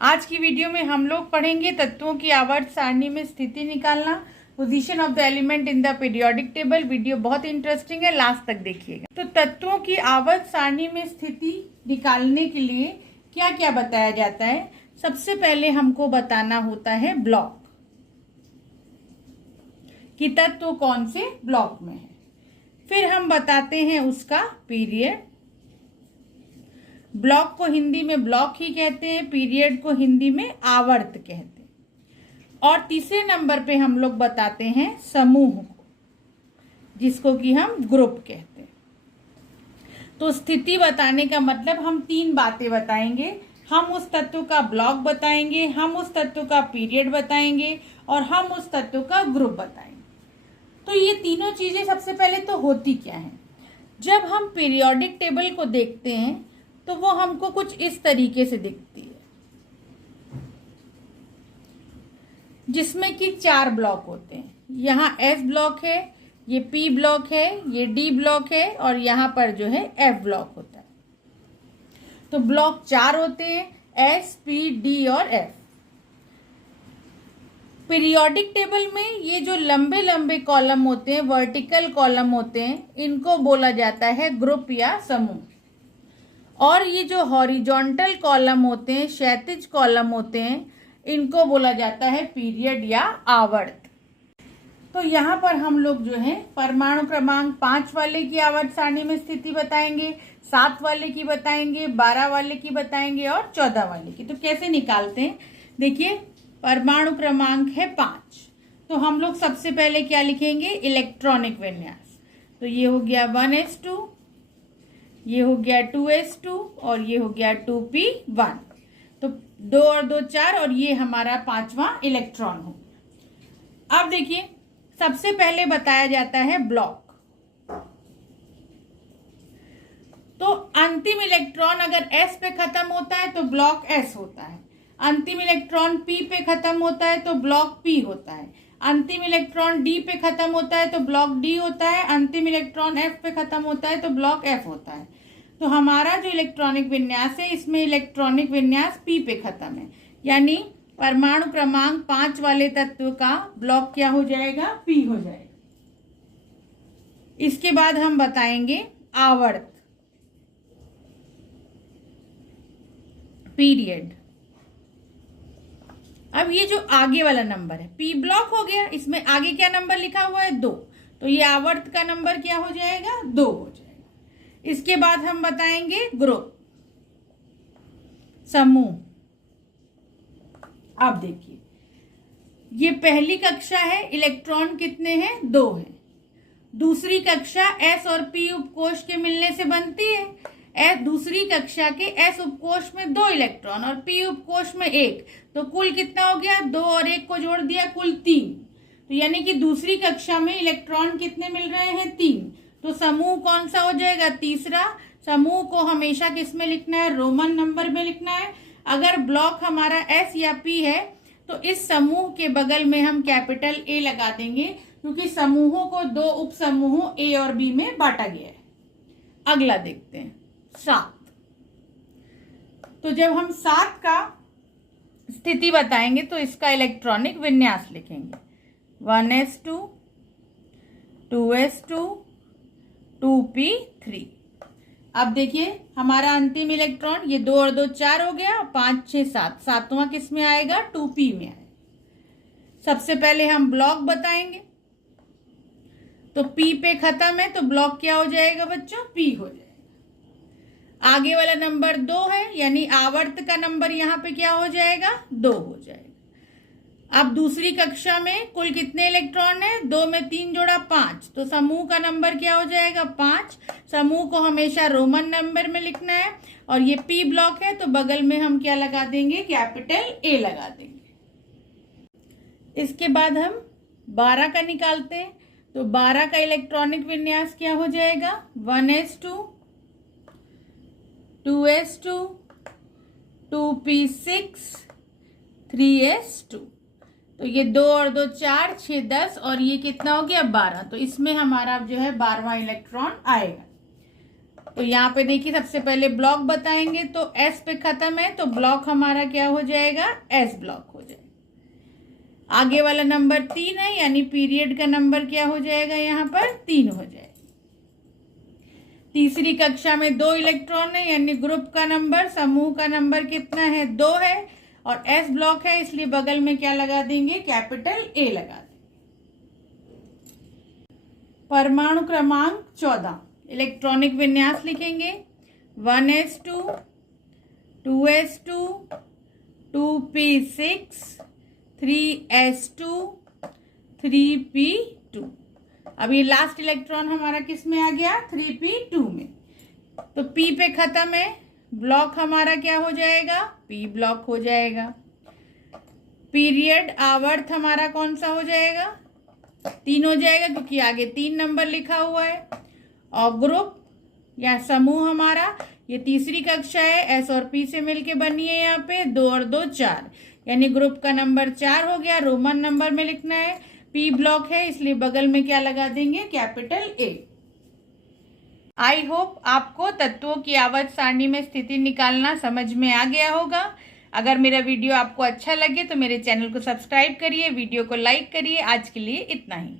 आज की वीडियो में हम लोग पढ़ेंगे तत्वों की आवर्त सारणी में स्थिति निकालना, position of the element in the periodic table. Video बहुत इंटरेस्टिंग है, लास्ट तक देखिएगा। तो तत्वों की आवर्त सारणी में स्थिति निकालने के लिए क्या क्या बताया जाता है। सबसे पहले हमको बताना होता है ब्लॉक कि तत्व कौन से ब्लॉक में है। फिर हम बताते हैं उसका पीरियड। ब्लॉक को हिंदी में ब्लॉक ही कहते हैं, पीरियड को हिंदी में आवर्त कहते हैं। और तीसरे नंबर पे हम लोग बताते हैं समूह को, जिसको कि हम ग्रुप कहते हैं। तो स्थिति बताने का मतलब हम तीन बातें बताएंगे। हम उस तत्व का ब्लॉक बताएंगे, हम उस तत्व का पीरियड बताएंगे और हम उस तत्व का ग्रुप बताएंगे। तो ये तीनों चीजें सबसे पहले तो होती क्या है। जब हम पीरियोडिक टेबल को देखते हैं तो वो हमको कुछ इस तरीके से दिखती है, जिसमें कि 4 ब्लॉक होते हैं। यहाँ S ब्लॉक है, ये P ब्लॉक है, ये D ब्लॉक है और यहाँ पर जो है F ब्लॉक होता है। तो ब्लॉक 4 होते हैं, S, P, D और F। पीरियोडिक टेबल में ये जो लंबे लंबे कॉलम होते हैं, वर्टिकल कॉलम होते हैं, इनको बोला जाता है ग्रुप या समूह। और ये जो हॉरिजॉन्टल कॉलम होते हैं, क्षैतिज कॉलम होते हैं, इनको बोला जाता है पीरियड या आवर्त। तो यहाँ पर हम लोग जो है परमाणु क्रमांक 5 वाले की आवर्त सारणी में स्थिति बताएंगे, 7 वाले की बताएंगे, 12 वाले की बताएंगे और 14 वाले की। तो कैसे निकालते हैं, देखिए परमाणु क्रमांक है 5। तो हम लोग सबसे पहले क्या लिखेंगे, इलेक्ट्रॉनिक विन्यास। तो ये हो गया 1s2, ये हो गया 2s2 और ये हो गया 2p1। तो 2 और 2 4 और ये हमारा 5वां इलेक्ट्रॉन हो गया। अब देखिए सबसे पहले बताया जाता है ब्लॉक। तो अंतिम इलेक्ट्रॉन अगर s पे खत्म होता है तो ब्लॉक s होता है। अंतिम इलेक्ट्रॉन p पे खत्म होता है तो ब्लॉक p होता है। अंतिम इलेक्ट्रॉन d पे खत्म होता है तो ब्लॉक d होता है। अंतिम इलेक्ट्रॉन f पे खत्म होता है तो ब्लॉक f होता है। तो हमारा जो इलेक्ट्रॉनिक विन्यास है, इसमें इलेक्ट्रॉनिक विन्यास p पे खत्म है, यानी परमाणु क्रमांक 5 वाले तत्व का ब्लॉक क्या हो जाएगा, p हो जाएगा। इसके बाद हम बताएंगे आवर्त, पीरियड। अब ये जो आगे वाला नंबर है p ब्लॉक हो गया, इसमें आगे क्या नंबर लिखा हुआ है, 2। तो ये आवर्त का नंबर क्या हो जाएगा, 2 हो जाएगा। इसके बाद हम बताएंगे ग्रुप, समूह। अब देखिए ये पहली कक्षा है, इलेक्ट्रॉन कितने हैं, 2 हैं। दूसरी कक्षा s और p उपकोष के मिलने से बनती है। दूसरी कक्षा के s उपकोष में 2 इलेक्ट्रॉन और p उपकोष में 1, तो कुल कितना हो गया, 2 और 1 को जोड़ दिया, कुल 3। तो यानी कि दूसरी कक्षा में इलेक्ट्रॉन कितने मिल रहे हैं, 3। तो समूह कौन सा हो जाएगा, तीसरा। समूह को हमेशा किस में लिखना है, रोमन नंबर में लिखना है। अगर ब्लॉक हमारा s या p है तो इस समूह के बगल में हम कैपिटल A लगा देंगे, क्योंकि समूहों को 2 उप समूहों A और B में बांटा गया है। अगला देखते हैं 7। तो जब हम 7 का स्थिति बताएंगे तो इसका इलेक्ट्रॉनिक विन्यास लिखेंगे, 1s2, 2s2, 2p3। अब देखिए हमारा अंतिम इलेक्ट्रॉन, ये 2 और 2 4 हो गया, 5 6 7, 7वां किस में आएगा, 2p में आएगा। सबसे पहले हम ब्लॉक बताएंगे। तो p पे खत्म है तो ब्लॉक क्या हो जाएगा बच्चों, p हो जाएगा। आगे वाला नंबर 2 है, यानी आवर्त का नंबर यहाँ पे क्या हो जाएगा, 2 हो जाएगा। अब दूसरी कक्षा में कुल कितने इलेक्ट्रॉन है, 2 में 3 जोड़ा 5, तो समूह का नंबर क्या हो जाएगा, 5। समूह को हमेशा रोमन नंबर में लिखना है। और ये p ब्लॉक है तो बगल में हम क्या लगा देंगे, कैपिटल A लगा देंगे। इसके बाद हम 12 का निकालते हैं। तो 12 का इलेक्ट्रॉनिक विन्यास क्या हो जाएगा, 1s2, 2s2, 2p6, 3s2। तो ये 2 और 2 4, 6 10 और ये कितना हो गया, 12। तो इसमें हमारा जो है 12वां इलेक्ट्रॉन आएगा। तो यहाँ पे देखिए सबसे पहले ब्लॉक बताएंगे, तो एस पे खत्म है तो ब्लॉक हमारा क्या हो जाएगा, एस ब्लॉक हो जाएगा। आगे वाला नंबर 3 है, यानी पीरियड का नंबर क्या हो जाएगा, यहाँ पर 3 हो जाएगा। तीसरी कक्षा में 2 इलेक्ट्रॉन है, यानी ग्रुप का नंबर, समूह का नंबर कितना है, 2 है, और एस ब्लॉक है इसलिए बगल में क्या लगा देंगे, कैपिटल ए लगा देंगे। परमाणु क्रमांक 14, इलेक्ट्रॉनिक विन्यास लिखेंगे 1s2, 2s2, 2p6, 3s2, 3p2। अब ये लास्ट इलेक्ट्रॉन हमारा किस में आ गया, 3p2 में। तो p पे खत्म है, ब्लॉक हमारा क्या हो जाएगा, p ब्लॉक हो जाएगा। पीरियड आवर्त हमारा कौन सा हो जाएगा, 3 हो जाएगा क्योंकि आगे 3 नंबर लिखा हुआ है। और ग्रुप या समूह हमारा, ये तीसरी कक्षा है, एस और पी से मिलके बनी है, यहाँ पे 2 और 2 4, यानी ग्रुप का नंबर 4 हो गया। रोमन नंबर में लिखना है, पी ब्लॉक है इसलिए बगल में क्या लगा देंगे, कैपिटल ए। आई होप आपको तत्वों की आवर्त सारणी में स्थिति निकालना समझ में आ गया होगा। अगर मेरा वीडियो आपको अच्छा लगे तो मेरे चैनल को सब्सक्राइब करिए, वीडियो को लाइक करिए। आज के लिए इतना ही।